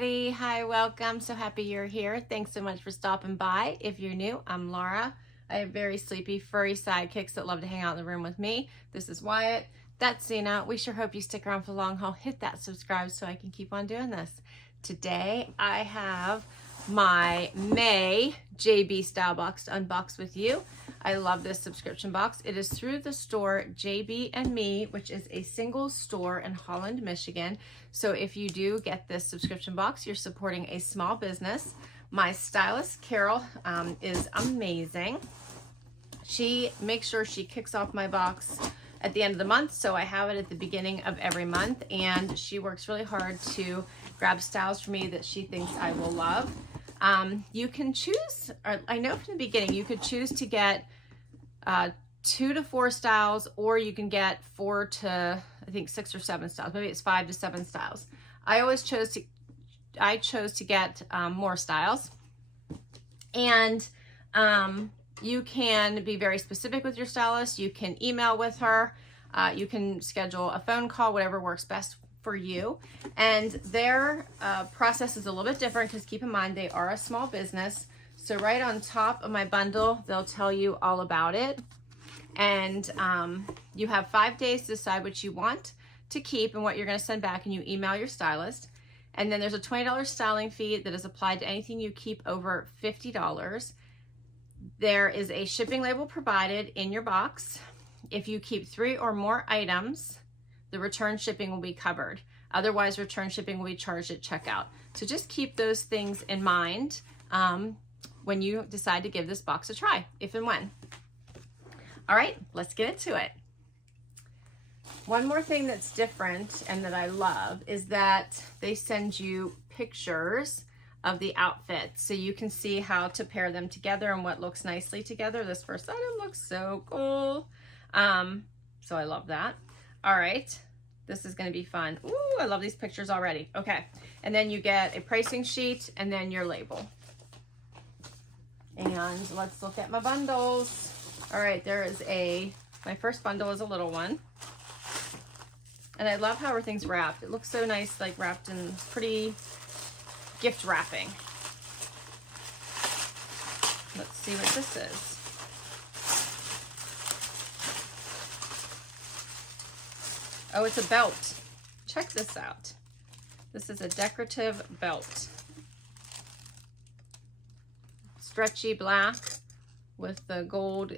everybody. Hi, welcome. So happy you're here. Thanks so much for stopping by. If you're new, I'm Laura. I have very sleepy, furry sidekicks that love to hang out in the room with me. This is Wyatt. That's Zena. We sure hope you stick around for the long haul. Hit that subscribe so I can keep on doing this. Today, I have my May JB Stylebox to unbox with you. I love this subscription box. It is through the store JB and Me, which is a single store in Holland, Michigan. So if you do get this subscription box, you're supporting a small business. My stylist, Carol, is amazing. She makes sure she kicks off my box at the end of the month, so I have it at the beginning of every month, and she works really hard to grab styles for me that she thinks I will love. You can choose, or I know from the beginning, you could choose to get 2 to 4 styles, or you can get 4 to, I think, 6 or 7 styles. Maybe it's 5 to 7 styles. I chose to get more styles. And you can be very specific with your stylist. You can email with her. You can schedule a phone call, whatever works best for you. And their process is a little bit different because keep in mind they are a small business. So right on top of my bundle, they'll tell you all about it. And you have 5 days to decide what you want to keep and what you're going to send back, and you email your stylist. And then there's a $20 styling fee that is applied to anything you keep over $50. There is a shipping label provided in your box. If you keep 3 or more items, the return shipping will be covered. Otherwise, return shipping will be charged at checkout. So just keep those things in mind when you decide to give this box a try, if and when. All right, let's get into it. One more thing that's different and that I love is that they send you pictures of the outfits so you can see how to pair them together and what looks nicely together. This first item looks so cool. So I love that. All right, this is gonna be fun. Ooh, I love these pictures already. Okay, and then you get a pricing sheet and then your label. And let's look at my bundles. All right, my first bundle is a little one. And I love how everything's wrapped. It looks so nice, like wrapped in pretty gift wrapping. Let's see what this is. Oh, it's a belt. Check this out. This is a decorative belt. Stretchy black with the gold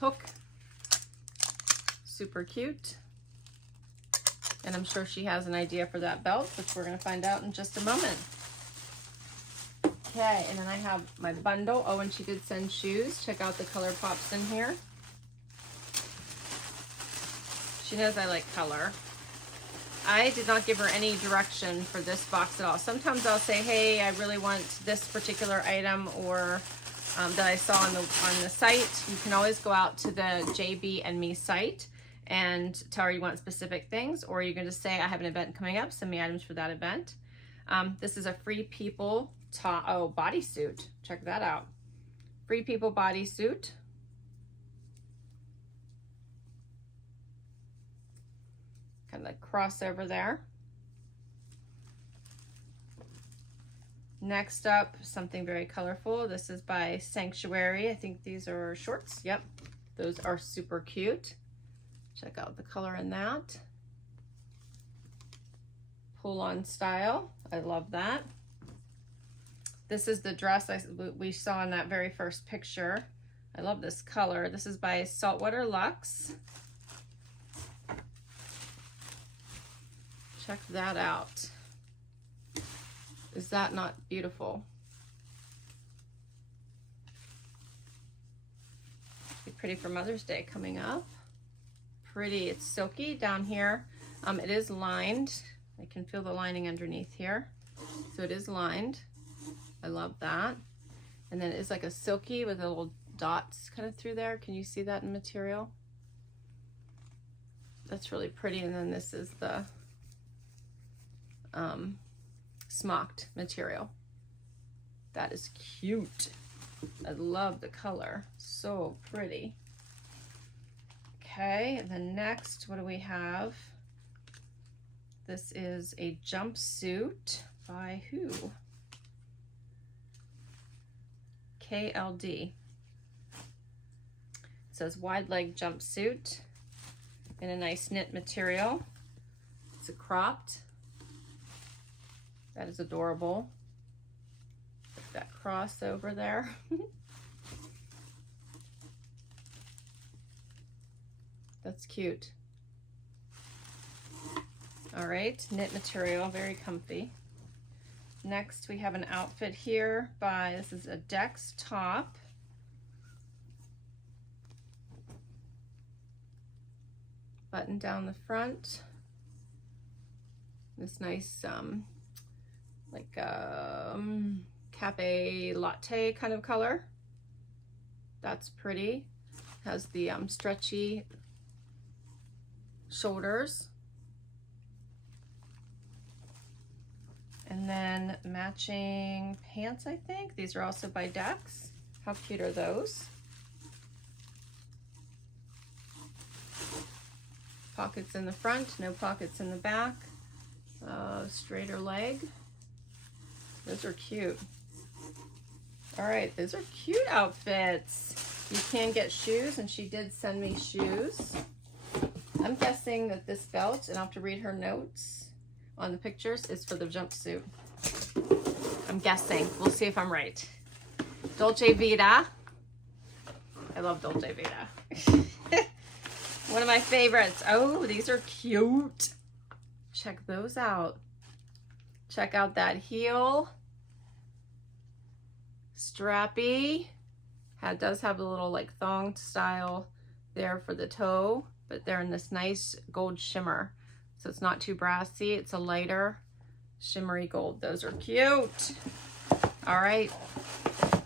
hook. Super cute. And I'm sure she has an idea for that belt, which we're going to find out in just a moment. Okay, and then I have my bundle. Oh, and she did send shoes. Check out the color pops in here. She knows I like color. I did not give her any direction for this box at all. Sometimes I'll say, hey, I really want this particular item, or that I saw on the site. You can always go out to the JB and Me site and tell her you want specific things, or you can just say, I have an event coming up, send me items for that event. This is a Free People bodysuit. Check that out. Free People bodysuit. Kind of like crossover there. Next up, something very colorful. This is by Sanctuary. I think these are shorts. Yep, those are super cute. Check out the color in that. Pull-on style. I love that. This is the dress we saw in that very first picture. I love this color. This is by Saltwater Luxe. Check that out. Is that not beautiful? Be pretty for Mother's Day coming up. Pretty. It's silky down here. It is lined. I can feel the lining underneath here. So it is lined. I love that. And then it is like a silky with little dots kind of through there. Can you see that in material? That's really pretty. And then this is the smocked material. That is cute. I love the color. So pretty. Okay, and then next, what do we have? This is a jumpsuit. by who? KLD. It says wide leg jumpsuit in a nice knit material. It's a cropped. That is adorable. Put that cross over there. That's cute. All right, knit material, very comfy. Next, we have an outfit here by, this is a Dex top. Button down the front. This nice, like cafe latte kind of color. That's pretty. Has the stretchy shoulders. And then matching pants, I think. These are also by Dex. How cute are those? Pockets in the front, no pockets in the back. Straighter leg. Those are cute. All right, those are cute outfits. You can get shoes, and she did send me shoes. I'm guessing that this belt, and I'll have to read her notes on the pictures, is for the jumpsuit. I'm guessing. We'll see if I'm right. Dolce Vita. I love Dolce Vita. One of my favorites. Oh, these are cute. Check those out. Check out that heel. Strappy. It does have a little like thong style there for the toe, but they're in this nice gold shimmer. So it's not too brassy. It's a lighter shimmery gold. Those are cute. All right,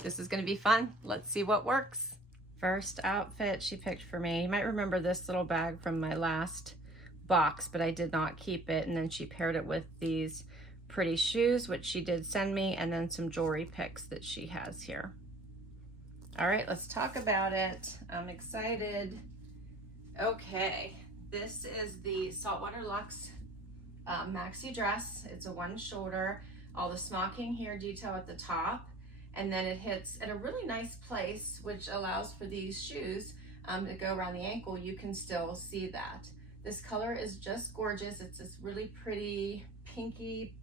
this is gonna be fun. Let's see what works. First outfit she picked for me. You might remember this little bag from my last box, but I did not keep it. And then she paired it with these pretty shoes, which she did send me, and then some jewelry picks that she has here. All right, let's talk about it. I'm excited. Okay, this is the Saltwater Luxe maxi dress. It's a one shoulder, all the smocking hair detail at the top, and then it hits at a really nice place, which allows for these shoes to go around the ankle. You can still see that. This color is just gorgeous. It's this really pretty pinky,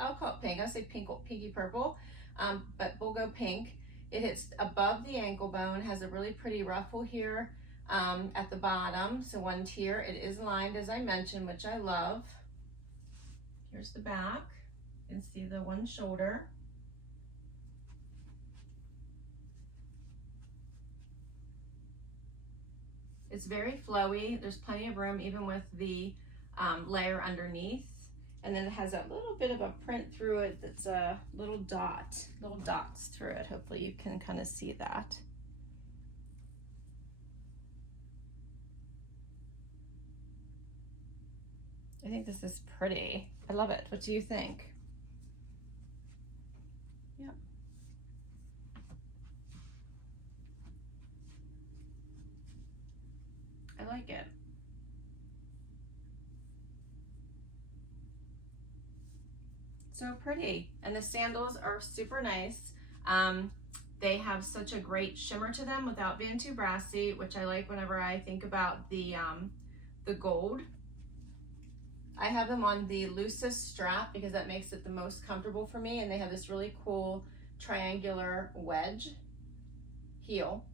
I'll call it pink. I'll say pinky purple, but we'll go pink. It hits above the ankle bone, has a really pretty ruffle here at the bottom, so one tier. It is lined, as I mentioned, which I love. Here's the back. You can see the one shoulder. It's very flowy. There's plenty of room, even with the layer underneath. And then it has a little bit of a print through it that's a little dots through it. Hopefully you can kind of see that. I think this is pretty. I love it. What do you think? Yep. I like it. So pretty. And the sandals are super nice. They have such a great shimmer to them without being too brassy, which I like whenever I think about the gold. I have them on the loosest strap because that makes it the most comfortable for me, and they have this really cool triangular wedge heel.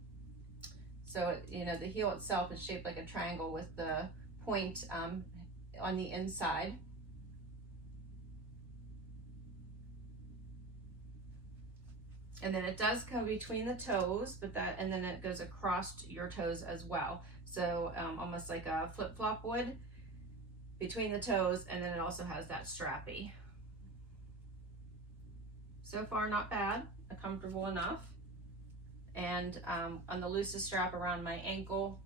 So, you know, the heel itself is shaped like a triangle with the point on the inside. And then it does come between the toes, but and then it goes across your toes as well. So almost like a flip-flop would between the toes, and then it also has that strappy. So far, not bad, comfortable enough. And on the loosest strap around my ankle,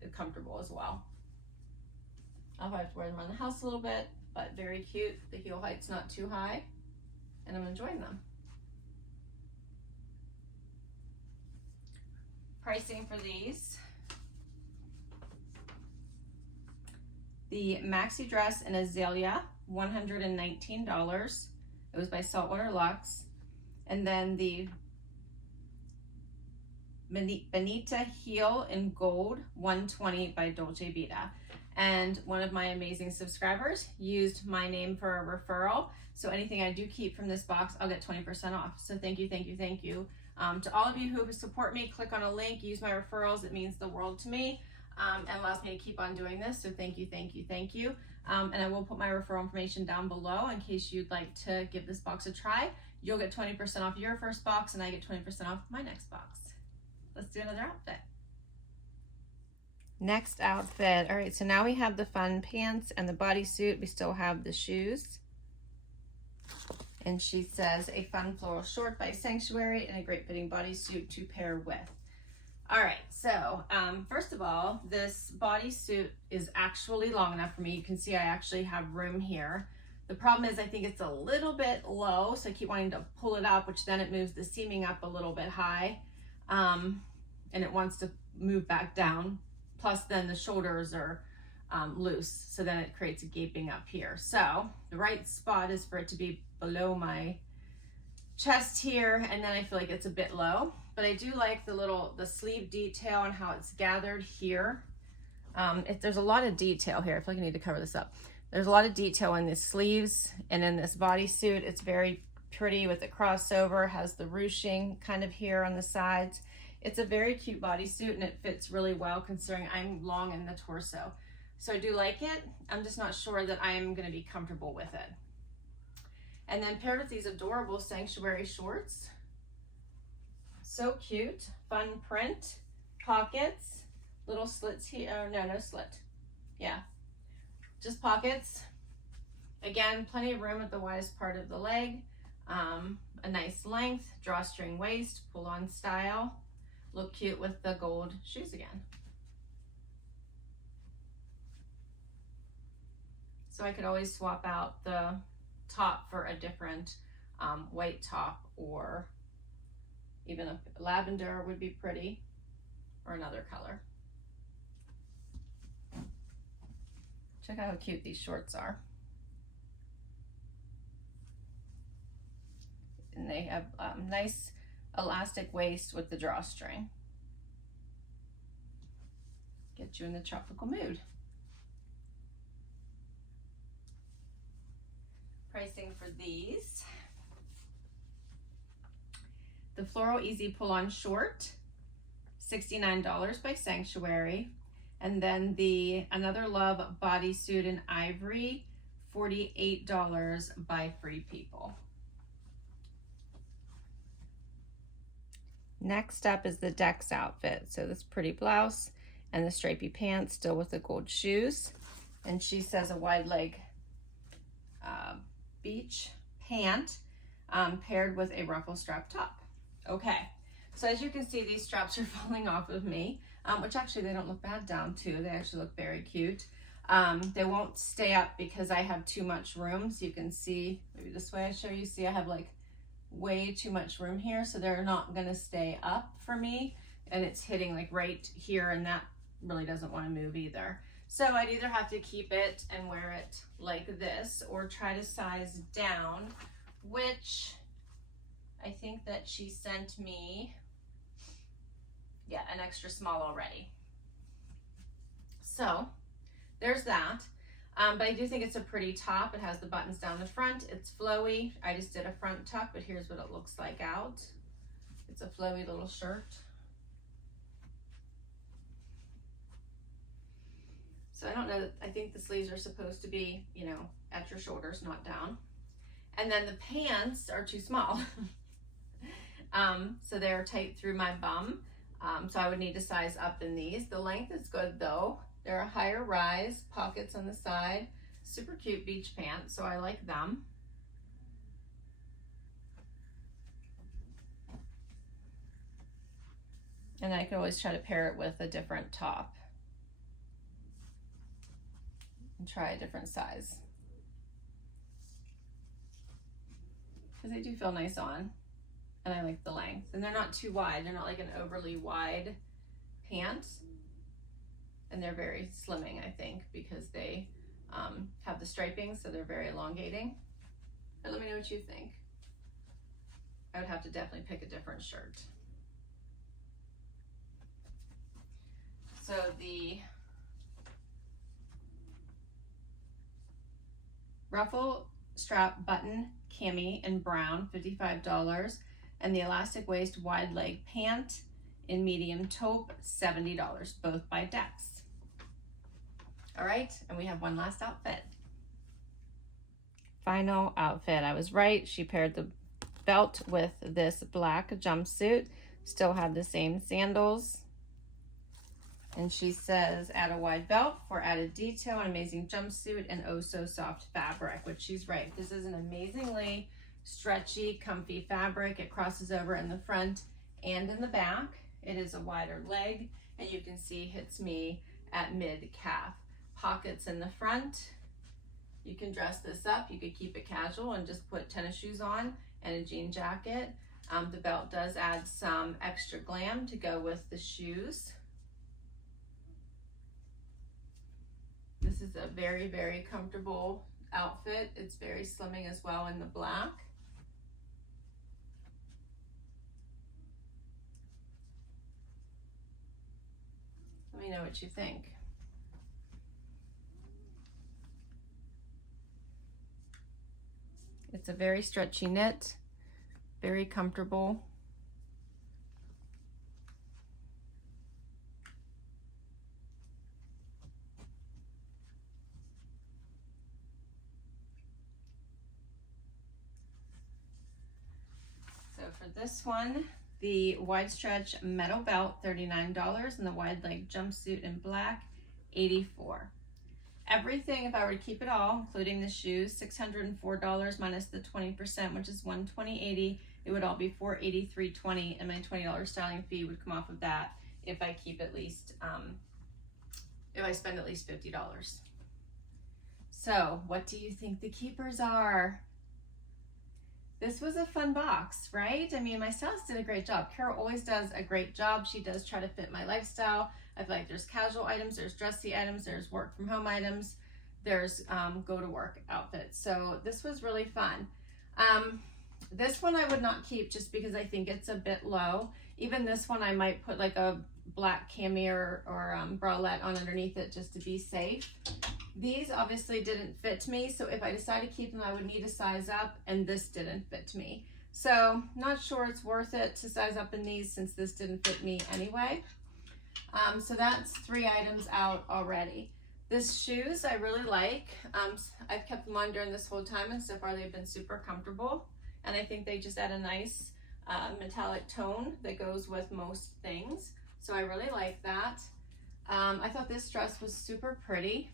it's comfortable as well. I'll have to wear them around the house a little bit, but very cute. The heel height's not too high, and I'm enjoying them. Pricing for these. The maxi dress in Azalea, $119. It was by Saltwater Luxe. And then the Banita heel in gold, $120 by Dolce Vita. And one of my amazing subscribers used my name for a referral. So anything I do keep from this box, I'll get 20% off. So thank you, thank you, thank you. To all of you who support me, click on a link, use my referrals. It means the world to me and allows me to keep on doing this. So thank you, thank you, thank you. And I will put my referral information down below in case you'd like to give this box a try. You'll get 20% off your first box and I get 20% off my next box. Let's do another outfit. Next outfit. All right, so now we have the fun pants and the bodysuit. We still have the shoes. And she says a fun floral short by Sanctuary and a great fitting bodysuit to pair with. All right, so first of all, this bodysuit is actually long enough for me. You can see I actually have room here. The problem is I think it's a little bit low, so I keep wanting to pull it up, which then it moves the seaming up a little bit high. And it wants to move back down. Plus then the shoulders are loose, so then it creates a gaping up here. So the right spot is for it to be below my chest here, and then I feel like it's a bit low. But I do like the sleeve detail and how it's gathered here. There's a lot of detail here. I feel like I need to cover this up. There's a lot of detail in the sleeves and in this bodysuit. It's very pretty with the crossover, has the ruching kind of here on the sides. It's a very cute bodysuit and it fits really well considering I'm long in the torso. So I do like it. I'm just not sure that I am going to be comfortable with it. And then paired with these adorable Sanctuary shorts. So cute, fun print, pockets, little slits here. Oh, no slit. Yeah, just pockets. Again, plenty of room at the widest part of the leg. A nice length, drawstring waist, pull-on style. Look cute with the gold shoes again. So I could always swap out the top for a different white top, or even a lavender would be pretty, or another color. Check out how cute these shorts are. And they have nice elastic waist with the drawstring. Get you in the tropical mood. Pricing for these. The Floral Easy Pull-On Short, $69 by Sanctuary. And then the Another Love Bodysuit in Ivory, $48 by Free People. Next up is the Dex outfit. So this pretty blouse and the stripy pants, still with the gold shoes. And she says a wide leg beach pant paired with a ruffle strap top. Okay, so as you can see, these straps are falling off of me, which actually they don't look bad down too. They actually look very cute. They won't stay up because I have too much room. So you can see, maybe this way I show you, see I have like way too much room here, so they're not gonna stay up for me, and it's hitting like right here, and that really doesn't want to move either. So I'd either have to keep it and wear it like this, or try to size down, which I think that she sent me, yeah, an extra small already. So there's that. But I do think it's a pretty top. It has the buttons down the front. It's flowy. I just did a front tuck, but here's what it looks like out. It's a flowy little shirt. So I don't know, I think the sleeves are supposed to be, you know, at your shoulders, not down. And then the pants are too small. So they're tight through my bum. So I would need to size up in these. The length is good though. They're a higher rise, pockets on the side, super cute beach pants, so I like them. And I can always try to pair it with a different top and try a different size, because they do feel nice on, and I like the length. And they're not too wide. They're not like an overly wide pant. And they're very slimming, I think, because they have the striping, so they're very elongating. But let me know what you think. I would have to definitely pick a different shirt. So the ruffle strap button cami in brown, $55, and the elastic waist wide leg pant in medium taupe, $70, both by Dex. All right, and we have one last outfit. Final outfit. I was right. She paired the belt with this black jumpsuit. Still have the same sandals. And she says, add a wide belt for added detail, an amazing jumpsuit, and oh so soft fabric, which she's right. This is an amazingly stretchy, comfy fabric. It crosses over in the front and in the back. It is a wider leg, and you can see hits me at mid-calf. Pockets in the front. You can dress this up. You could keep it casual and just put tennis shoes on and a jean jacket. The belt does add some extra glam to go with the shoes. This is a very, very comfortable outfit. It's very slimming as well in the black. Let me know what you think. It's a very stretchy knit, very comfortable. So for this one, the wide stretch metal belt, $39, and the wide leg jumpsuit in black, $84. Everything, if I were to keep it all, including the shoes, $604 minus the 20%, which is $120.80. It would all be $483.20, and my $20 styling fee would come off of that if I keep at least, if I spend at least $50. So, what do you think the keepers are? This was a fun box, right? I mean, my stylist did a great job. Carol always does a great job. She does try to fit my lifestyle. I feel like there's casual items, there's dressy items, there's work from home items, there's go to work outfits. So this was really fun. This one I would not keep just because I think it's a bit low. Even this one I might put like a black cami or bralette on underneath it just to be safe. These obviously didn't fit me, so if I decide to keep them, I would need to size up, and this didn't fit me. So not sure it's worth it to size up in these since this didn't fit me anyway. So that's 3 items out already. This shoes I really like. I've kept them on during this whole time, and so far they've been super comfortable. And I think they just add a nice metallic tone that goes with most things. So I really like that. I thought this dress was super pretty.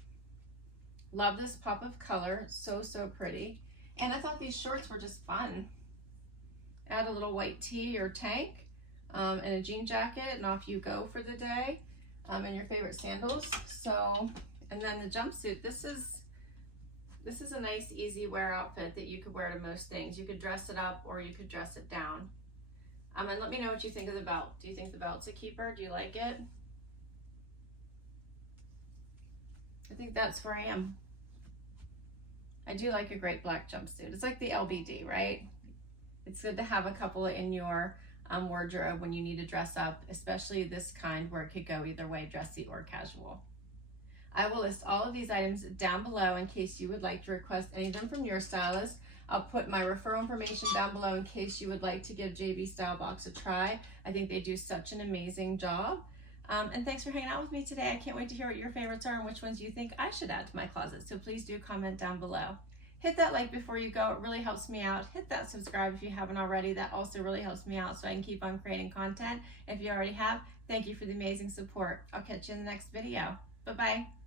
Love this pop of color, so pretty. And I thought these shorts were just fun. Add a little white tee or tank and a jean jacket, and off you go for the day, and your favorite sandals. So, and then the jumpsuit, this is a nice easy wear outfit that you could wear to most things. You could dress it up or you could dress it down. And let me know what you think of the belt. Do you think the belt's a keeper? Do you like it? I think that's where I am. I do like a great black jumpsuit. It's like the LBD, right? It's good to have a couple in your wardrobe when you need to dress up, especially this kind where it could go either way, dressy or casual. I will list all of these items down below in case you would like to request any of them from your stylist. I'll put my referral information down below in case you would like to give JB Stylebox a try. I think they do such an amazing job. And thanks for hanging out with me today. I can't wait to hear what your favorites are and which ones you think I should add to my closet. So please do comment down below. Hit that like before you go. It really helps me out. Hit that subscribe if you haven't already. That also really helps me out so I can keep on creating content. If you already have, thank you for the amazing support. I'll catch you in the next video. Bye-bye.